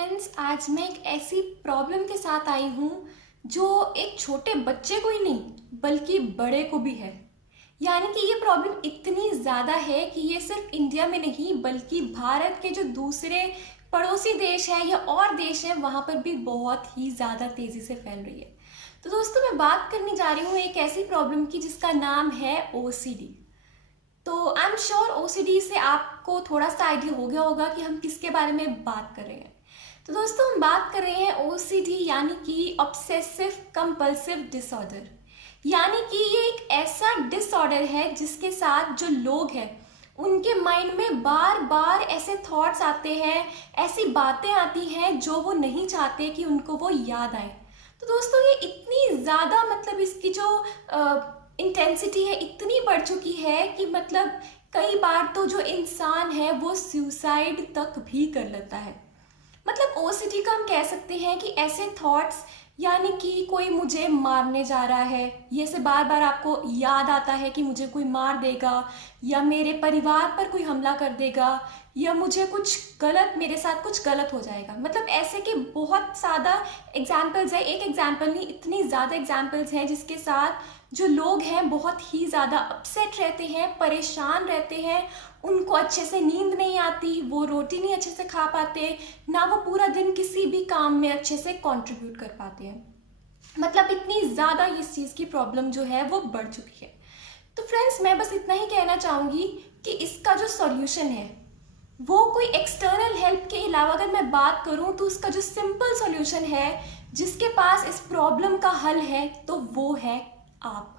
Friends, आज मैं एक ऐसी प्रॉब्लम के साथ आई हूँ जो एक छोटे बच्चे को ही नहीं बल्कि बड़े को भी है। यानी कि ये प्रॉब्लम इतनी ज़्यादा है कि ये सिर्फ इंडिया में नहीं बल्कि भारत के जो दूसरे पड़ोसी देश हैं या और देश हैं वहाँ पर भी बहुत ही ज़्यादा तेज़ी से फैल रही है। तो दोस्तों, मैं बात करने जा रही हूँ एक ऐसी प्रॉब्लम की जिसका नाम है ओसीडी। तो आई एम श्योर ओसीडी से आपको थोड़ा सा आइडिया हो गया होगा कि हम किसके बारे में बात कर रहे हैं। तो दोस्तों, हम बात कर रहे हैं ओसीडी यानी कि ऑब्सेसिव कंपल्सिव डिसऑर्डर। यानी कि ये एक ऐसा डिसऑर्डर है जिसके साथ जो लोग हैं उनके माइंड में बार बार ऐसे थॉट्स आते हैं, ऐसी बातें आती हैं जो वो नहीं चाहते कि उनको वो याद आए। तो दोस्तों, ये इतनी ज़्यादा इसकी जो इंटेंसिटी है इतनी बढ़ चुकी है कि कई बार तो जो इंसान है वो सुसाइड तक भी कर लेता है। ओसीडी का हम कह सकते हैं कि ऐसे थॉट्स, यानी कि कोई मुझे मारने जा रहा है, ये से बार बार आपको याद आता है कि मुझे कोई मार देगा या मेरे परिवार पर कोई हमला कर देगा या मुझे मेरे साथ कुछ गलत हो जाएगा। ऐसे के बहुत ज़्यादा एग्जाम्पल्स है। एक एग्जाम्पल नहीं, इतनी ज़्यादा एग्जाम्पल्स हैं जिसके साथ जो लोग हैं बहुत ही ज़्यादा अपसेट रहते हैं, परेशान रहते हैं, उनको अच्छे से नींद नहीं आती, वो रोटी नहीं अच्छे से खा पाते, ना वो पूरा दिन किसी भी काम में अच्छे से कंट्रीब्यूट कर पाते हैं। इतनी ज़्यादा इस चीज़ की प्रॉब्लम जो है वो बढ़ चुकी है। तो फ्रेंड्स, मैं बस इतना ही कहना चाहूँगी कि इसका जो सॉल्यूशन है वो कोई एक्सटर्नल हेल्प के अलावा अगर मैं बात करूँ तो उसका जो सिंपल सॉल्यूशन है जिसके पास इस प्रॉब्लम का हल है तो वो है आप।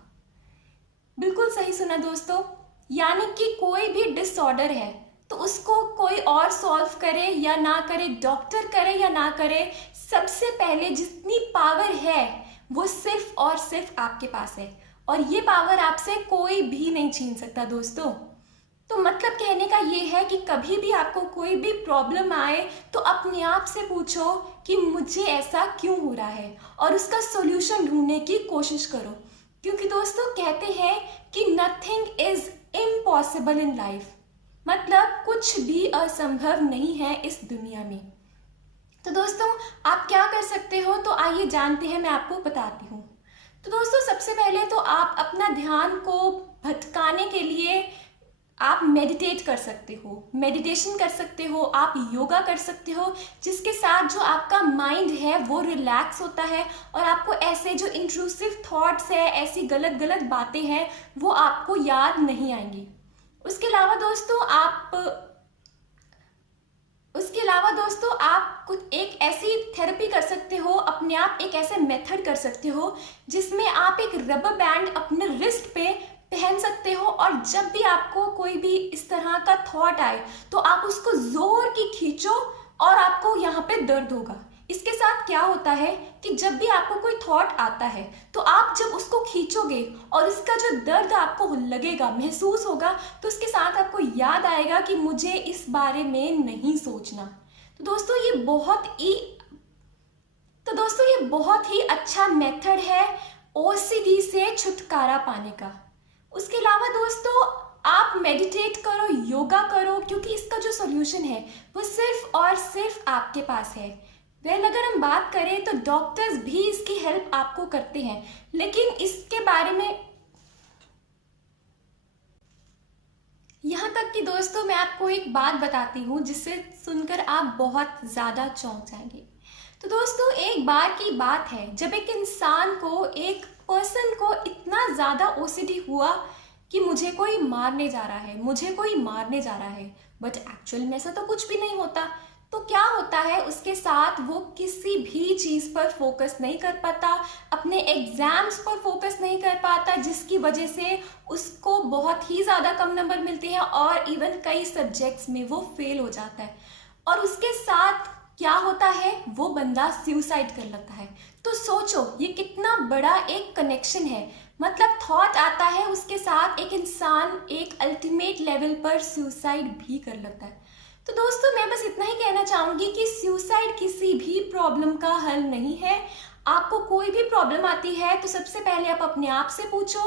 बिल्कुल सही सुना दोस्तों। यानी कि कोई भी डिसऑर्डर है तो उसको कोई और सॉल्व करे या ना करे, डॉक्टर करे या ना करे, सबसे पहले जितनी पावर है वो सिर्फ और सिर्फ आपके पास है और ये पावर आपसे कोई भी नहीं छीन सकता दोस्तों। तो कहने का ये है कि कभी भी आपको कोई भी प्रॉब्लम आए तो अपने आप से पूछो कि मुझे ऐसा क्यों हो रहा है और उसका सॉल्यूशन ढूंढने की कोशिश करो। क्योंकि दोस्तों, कहते हैं कि nothing is impossible in life. कुछ भी असंभव नहीं है इस दुनिया में। तो दोस्तों, आप क्या कर सकते हो तो आइए जानते हैं, मैं आपको बताती हूँ। तो दोस्तों, सबसे पहले तो आप अपना ध्यान को भटकाने के लिए आप मेडिटेट कर सकते हो, मेडिटेशन कर सकते हो, आप योगा कर सकते हो, जिसके साथ जो आपका माइंड है वो रिलैक्स होता है और आपको ऐसे जो इंट्रूसिव थॉट्स है, ऐसी गलत गलत बातें हैं वो आपको याद नहीं आएंगी। उसके अलावा दोस्तों आप कुछ एक ऐसी थेरेपी कर सकते हो, अपने आप एक ऐसे मेथड कर सकते हो जिसमें आप एक रबर बैंड अपने रिस्ट पे पहन सकते हो और जब भी आपको कोई भी इस तरह का थॉट आए तो आप उसको जोर की खींचो और आपको यहाँ पे दर्द होगा। इसके साथ क्या होता है कि जब भी आपको कोई थॉट आता है तो आप जब उसको खींचोगे और इसका जो दर्द आपको लगेगा, महसूस होगा, तो उसके साथ आपको याद आएगा कि मुझे इस बारे में नहीं सोचना। तो दोस्तों, ये बहुत ही अच्छा मेथड है ओसीडी से छुटकारा पाने का। उसके अलावा दोस्तों, आप मेडिटेट करो, योगा करो, क्योंकि इसका जो सॉल्यूशन है वो सिर्फ और सिर्फ आपके पास है। अगर हम बात करें तो डॉक्टर्स भी इसकी हेल्प आपको करते हैं, लेकिन इसके बारे में यहाँ तक कि दोस्तों मैं आपको एक बात बताती हूँ जिससे सुनकर आप बहुत ज़्यादा चौंक जाएंगे। तो दोस्तों, एक बार की बात है जब एक इंसान को, एक पर्सन को इतना ज़्यादा ओसीडी हुआ कि मुझे कोई मारने जा रहा है, मुझे कोई मारने जा रहा है, बट एक्चुअल में ऐसा तो कुछ भी नहीं होता। तो क्या होता है उसके साथ, वो किसी भी चीज़ पर फोकस नहीं कर पाता, अपने एग्जाम्स पर फोकस नहीं कर पाता, जिसकी वजह से उसको बहुत ही ज़्यादा कम नंबर मिलते हैं और इवन कई सब्जेक्ट्स में वो फेल हो जाता है। और उसके साथ क्या होता है, वो बंदा सुसाइड कर लेता है। तो सोचो ये कितना बड़ा एक कनेक्शन है। थॉट आता है, उसके साथ एक इंसान एक अल्टीमेट लेवल पर सुसाइड भी कर लेता है। तो दोस्तों, मैं बस इतना ही कहना चाहूँगी कि सुसाइड किसी भी प्रॉब्लम का हल नहीं है। आपको कोई भी प्रॉब्लम आती है तो सबसे पहले आप अपने आप से पूछो।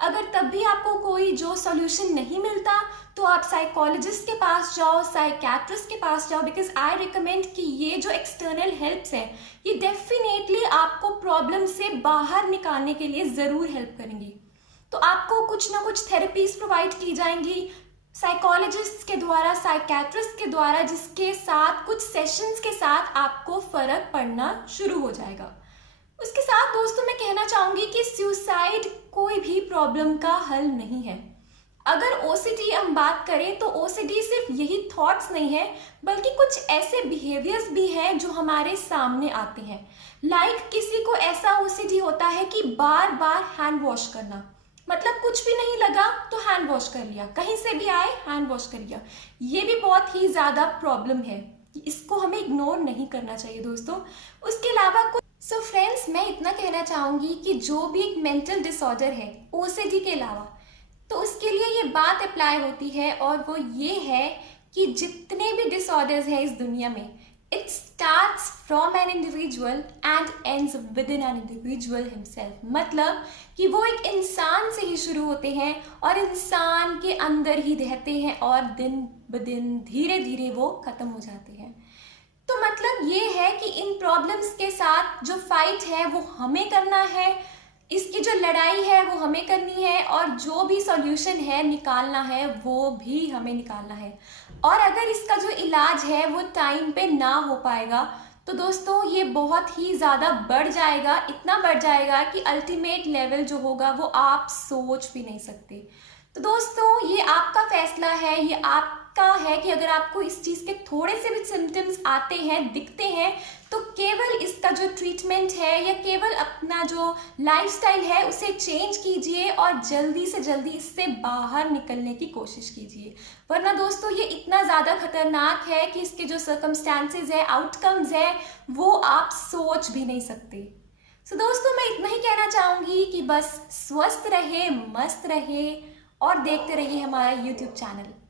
अगर तब भी आपको कोई जो सॉल्यूशन नहीं मिलता तो आप साइकोलॉजिस्ट के पास जाओ, साइकियाट्रिस्ट के पास जाओ, बिकॉज आई रिकमेंड कि ये जो एक्सटर्नल हेल्प्स है ये डेफिनेटली आपको प्रॉब्लम से बाहर निकालने के लिए ज़रूर हेल्प करेंगी। तो आपको कुछ ना कुछ थेरेपीज प्रोवाइड की जाएंगी साइकोलॉजिस्ट के द्वारा, साइकियाट्रिस्ट के द्वारा, जिसके साथ कुछ सेशंस के साथ आपको फर्क पड़ना शुरू हो जाएगा। उसके साथ दोस्तों मैं कहना चाहूंगी कि सुसाइड कोई भी प्रॉब्लम का हल नहीं है। अगर ओसीडी हम बात करें तो ओसीडी सिर्फ यही थॉट्स नहीं है, बल्कि कुछ ऐसे बिहेवियर्स भी हैं जो हमारे सामने आते हैं। लाइक किसी को ऐसा ओसीडी होता है कि बार बार हैंड वॉश करना, मतलब कुछ भी नहीं लगा तो हैंड वॉश कर लिया, कहीं से भी आए हैंड वॉश कर लिया। ये भी बहुत ही ज़्यादा प्रॉब्लम है, इसको हमें इग्नोर नहीं करना चाहिए दोस्तों। उसके अलावा कुछ फ्रेंड्स, मैं इतना कहना चाहूँगी कि जो भी एक मेंटल डिसऑर्डर है ओसीडी के अलावा, तो उसके लिए ये बात अप्लाई होती है, और वो ये है कि जितने भी डिसऑर्डर्स हैं इस दुनिया में, it starts from an individual and ends with in an individual himself. मतलब कि वो एक इंसान से ही शुरू होते हैं और इंसान के अंदर ही रहते हैं और दिन ब दिन धीरे धीरे वो ख़त्म हो जाते हैं। तो मतलब ये है कि इन प्रॉब्लम्स के साथ जो फाइट है वो हमें करना है, इसकी जो लड़ाई है वो हमें करनी है, और जो भी सॉल्यूशन है निकालना है वो भी हमें निकालना है। और अगर इसका जो इलाज है वो टाइम पे ना हो पाएगा तो दोस्तों ये बहुत ही ज़्यादा बढ़ जाएगा, इतना बढ़ जाएगा कि अल्टीमेट लेवल जो होगा वो आप सोच भी नहीं सकते। तो दोस्तों ये आपका फैसला है, ये आपका है कि अगर आपको इस चीज़ के थोड़े से भी सिम्टम्स आते हैं, दिखते हैं, तो केवल इसका जो ट्रीटमेंट है या केवल अपना जो लाइफस्टाइल है उसे चेंज कीजिए और जल्दी से जल्दी इससे बाहर निकलने की कोशिश कीजिए। वरना दोस्तों ये इतना ज़्यादा खतरनाक है कि इसके जो सर्कमस्टांसेस है, आउटकम्स है, वो आप सोच भी नहीं सकते। सो दोस्तों मैं इतना ही कहना चाहूँगी कि बस स्वस्थ रहे, मस्त रहे और देखते रहिए हमारा YouTube चैनल।